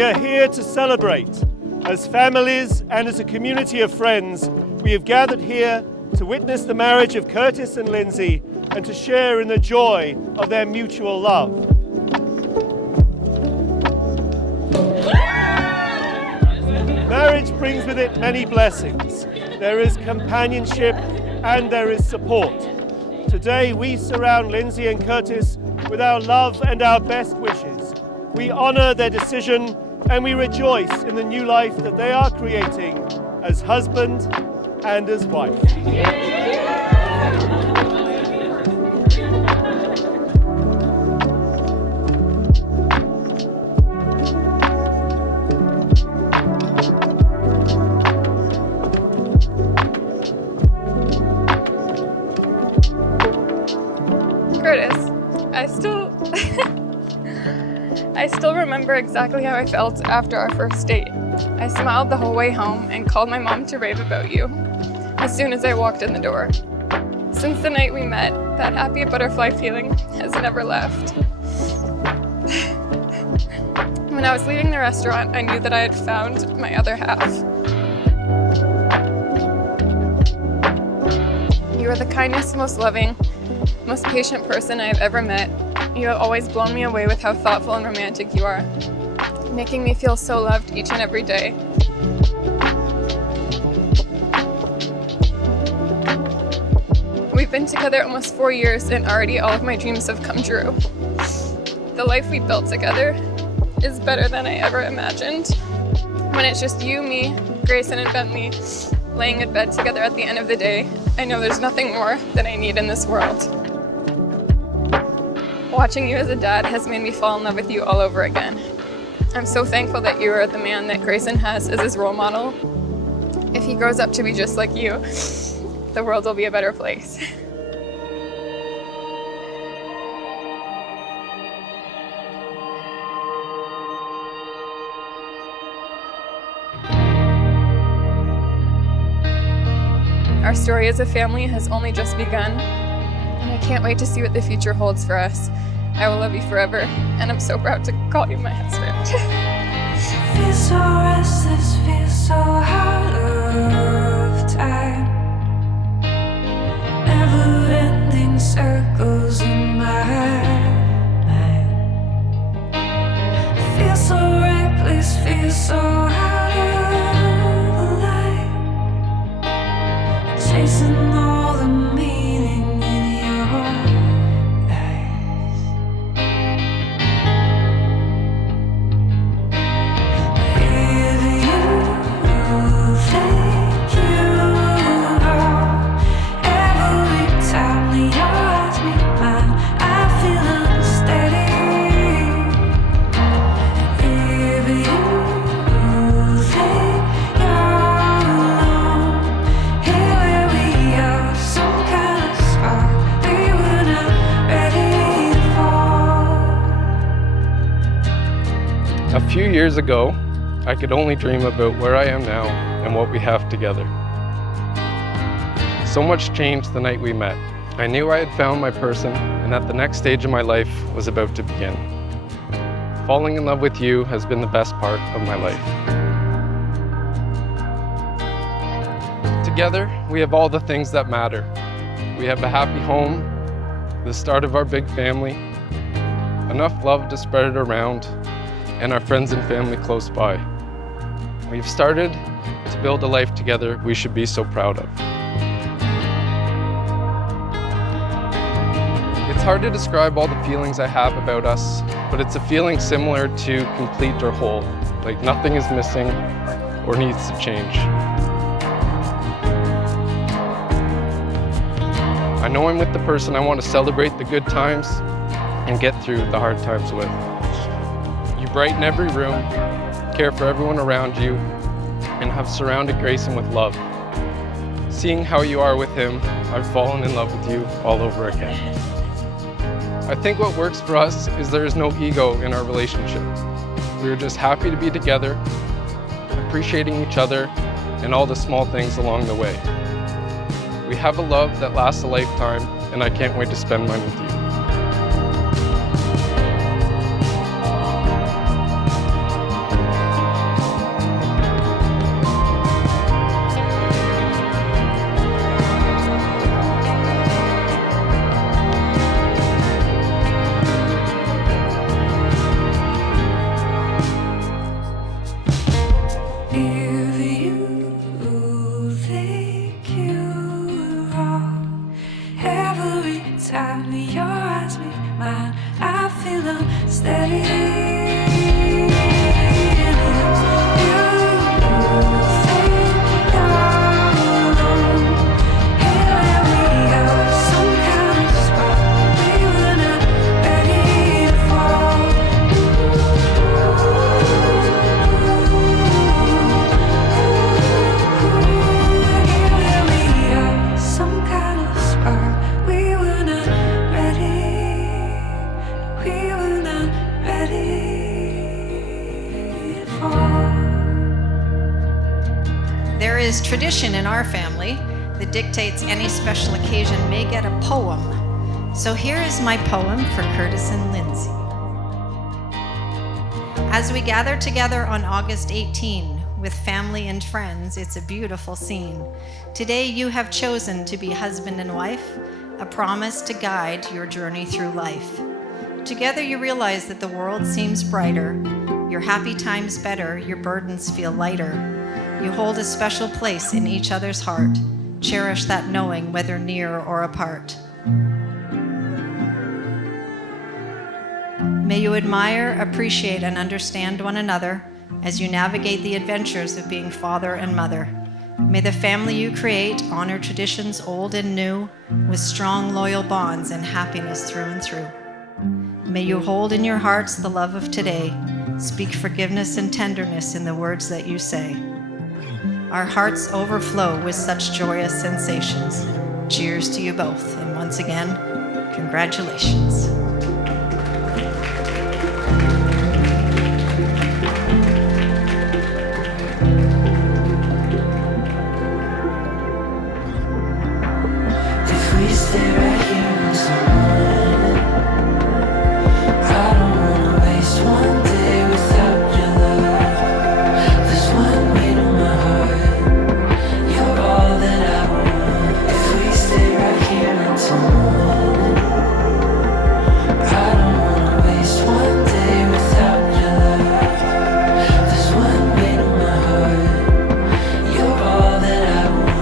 We are here to celebrate. As families and as a community of friends, we have gathered here to witness the marriage of Curtis and Lindsay and to share in the joy of their mutual love. Marriage brings with it many blessings. There is companionship and there is support. Today we surround Lindsay and Curtis with our love and our best wishes. We honor their decision and we rejoice in the new life that they are creating as husband and as wife. Curtis, I still remember exactly how I felt after our first date. I smiled the whole way home and called my mom to rave about you as soon as I walked in the door. Since the night we met, that happy butterfly feeling has never left. When I was leaving the restaurant, I knew that I had found my other half. You are the kindest, most loving, most patient person I have ever met. You have always blown me away with how thoughtful and romantic you are, making me feel so loved each and every day. We've been together almost 4 years and already all of my dreams have come true. The life we built together is better than I ever imagined. When it's just you, me, Grayson, and Bentley laying in bed together at the end of the day, I know there's nothing more that I need in this world. Watching you as a dad has made me fall in love with you all over again. I'm so thankful that you are the man that Grayson has as his role model. If he grows up to be just like you, the world will be a better place. Our story as a family has only just begun, and I can't wait to see what the future holds for us. I will love you forever, and I'm so proud to call you my husband. Feel so restless, feel so out of time. Never-ending circles in my mind. Feel so reckless, feel so out of line. Chasing all the meaning in your eyes. If you think you know, every time the eyes meet mine, I feel unsteady. If you think you're alone, here where we are, some kind of spark we were not ready for. A few years ago, I could only dream about where I am now and what we have together. So much changed the night we met. I knew I had found my person and that the next stage of my life was about to begin. Falling in love with you has been the best part of my life. Together, we have all the things that matter. We have a happy home, the start of our big family, enough love to spread it around, and our friends and family close by. We've started to build a life together we should be so proud of. It's hard to describe all the feelings I have about us, but it's a feeling similar to complete or whole, like nothing is missing or needs to change. I know I'm with the person I want to celebrate the good times and get through the hard times with. You brighten every room, care for everyone around you, and have surrounded Grayson with love. Seeing how you are with him, I've fallen in love with you all over again. I think what works for us is there is no ego in our relationship. We are just happy to be together, appreciating each other and all the small things along the way. We have a love that lasts a lifetime, and I can't wait to spend mine with you. quietly, your eyes meet mine. I feel unsteady. There is tradition in our family that dictates any special occasion may get a poem. So here is my poem for Curtis and Lindsay. As we gather together on August 18 with family and friends, it's a beautiful scene. Today you have chosen to be husband and wife, a promise to guide your journey through life. Together you realize that the world seems brighter, your happy times better, your burdens feel lighter. You hold a special place in each other's heart. Cherish that knowing, whether near or apart. May you admire, appreciate, and understand one another as you navigate the adventures of being father and mother. May the family you create honor traditions old and new with strong, loyal bonds and happiness through and through. May you hold in your hearts the love of today. Speak forgiveness and tenderness in the words that you say. Our hearts overflow with such joyous sensations. Cheers to you both, and once again, congratulations. If we stay right here until morning, I don't wanna waste one day without your love. There's one beat on my heart. You're all that I want. If we stay right here until morning, I don't wanna waste one day without your love. There's one beat on my heart. You're all that I want.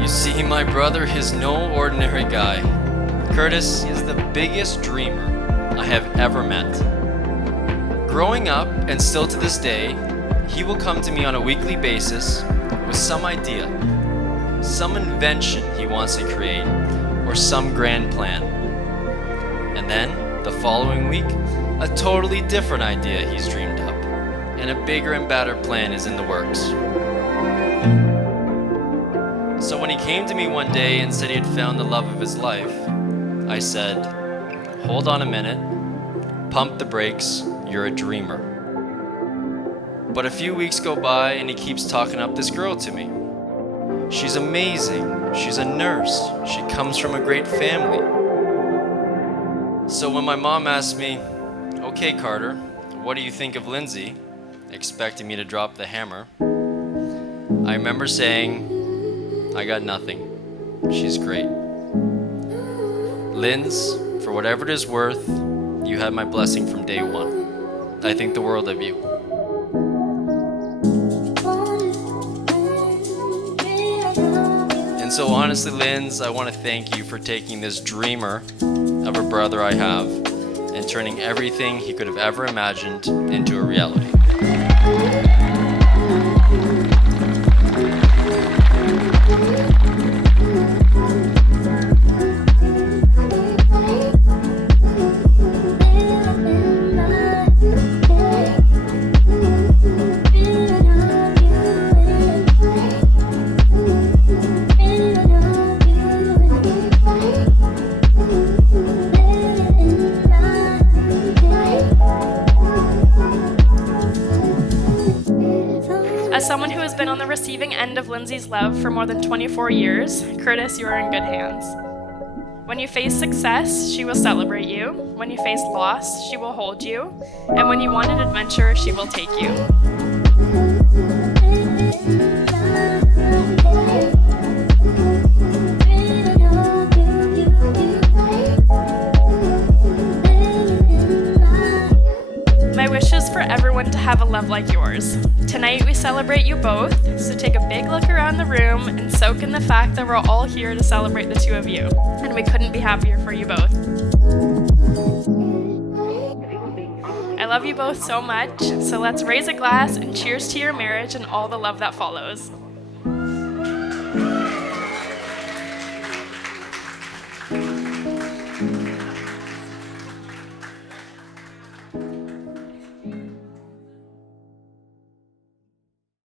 You see, my brother is no ordinary guy. Curtis is the biggest dreamer I have ever met. Growing up, and still to this day, he will come to me on a weekly basis with some idea, some invention he wants to create, or some grand plan. And then, the following week, a totally different idea he's dreamed up, and a bigger and better plan is in the works. So when he came to me one day and said he had found the love of his life, I said, "Hold on a minute, pump the brakes, you're a dreamer." But a few weeks go by and he keeps talking up this girl to me. She's amazing, she's a nurse, she comes from a great family. So when my mom asked me, "Okay, Carter, what do you think of Lindsay?" expecting me to drop the hammer, I remember saying, "I got nothing. She's great." Linz, for whatever it is worth, you had my blessing from day one. I think the world of you. And so honestly, Linz, I want to thank you for taking this dreamer of a brother I have and turning everything he could have ever imagined into a reality. As someone who has been on the receiving end of Lindsay's love for more than 24 years, Curtis, you are in good hands. When you face success, she will celebrate you. When you face loss, she will hold you. And when you want an adventure, she will take you. My wish is for everyone to have have a love like yours. Tonight we celebrate you both, so take a big look around the room and soak in the fact that we're all here to celebrate the two of you, and we couldn't be happier for you both. I love you both so much, so let's raise a glass and cheers to your marriage and all the love that follows.